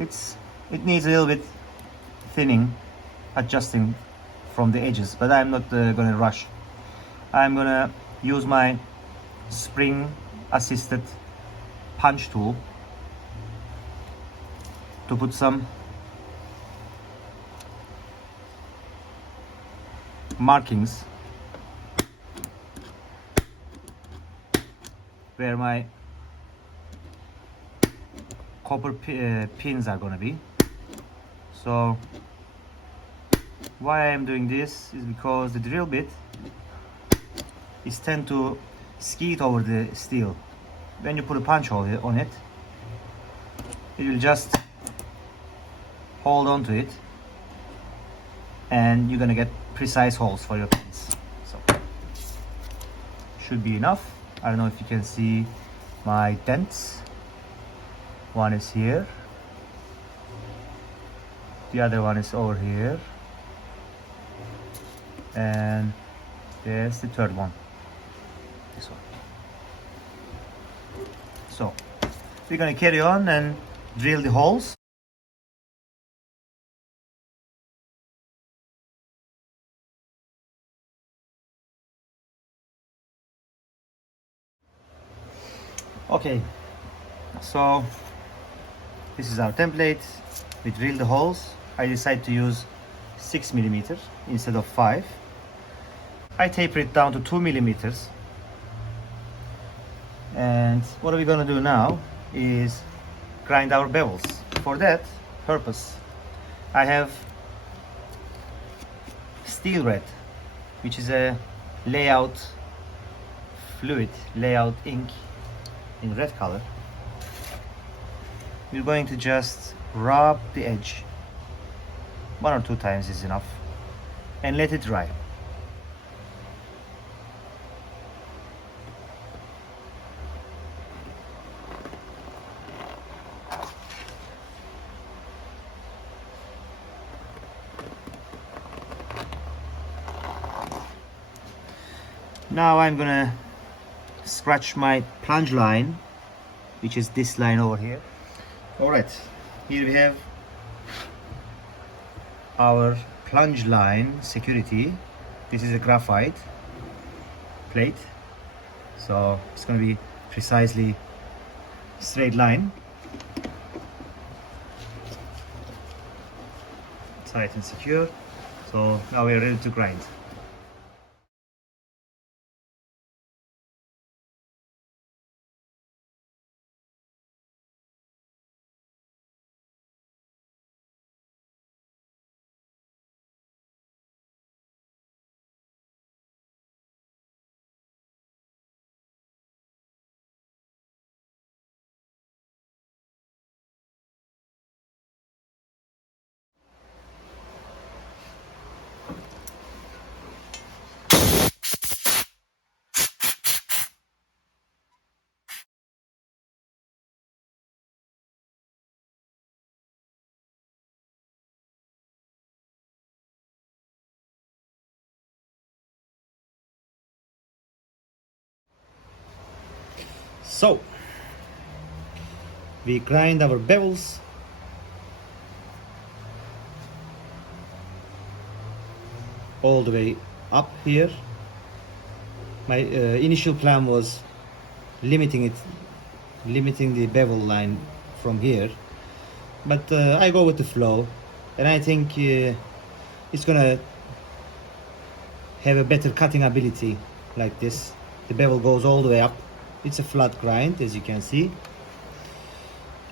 it needs a little bit thinning, adjusting from the edges, but I'm not gonna rush. I'm gonna use my spring assisted punch tool to put some markings where my copper pins are gonna be. So why I'm doing this is because the drill bit is tend to skid over the steel. When you put a punch hole on it, it will just hold on to it, and you're gonna get precise holes for your pins. So should be enough. I don't know if you can see my dents. One is here, the other one is over here, and there's the third one, this one. So we're gonna carry on and drill the holes. Okay, so this is our template. We drill the holes. I decided to use 6 millimeters instead of 5. I taper it down to 2 millimeters. And what we're gonna do now is grind our bevels. For that purpose, I have steel red, which is a layout fluid, layout ink in red color. We're going to just rub the edge 1 or 2 times is enough and let it dry. Now I'm gonna scratch my plunge line, which is this line over here. Alright, here we have our plunge line security. This is a graphite plate, so it's going to be precisely straight line, tight and secure. So now we're ready to grind. So we grind our bevels all the way up here. My initial plan was limiting the bevel line from here, but I go with the flow, and I think it's gonna have a better cutting ability like this. The bevel goes all the way up. It's a flat grind, as you can see,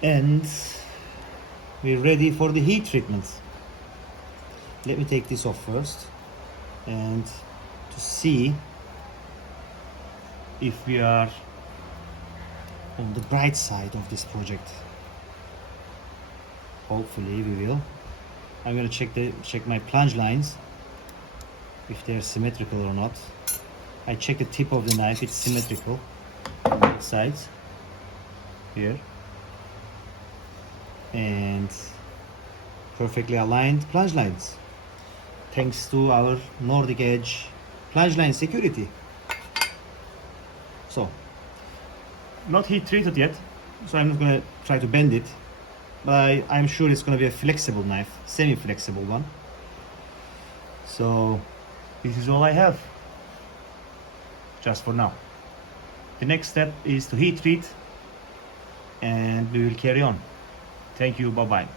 and we're ready for the heat treatment. Let me take this off first, and to see if we are on the bright side of this project. Hopefully we will. I'm gonna check my plunge lines, if they're symmetrical or not. I check the tip of the knife, it's symmetrical on both sides here, and perfectly aligned plunge lines, thanks to our Nordic Edge plunge line security. So not heat treated yet, so I'm not going to try to bend it. but I'm sure it's going to be a flexible knife, semi-flexible one. So this is all I have, just for now. The next step is to heat treat, and we will carry on. Thank you, bye bye.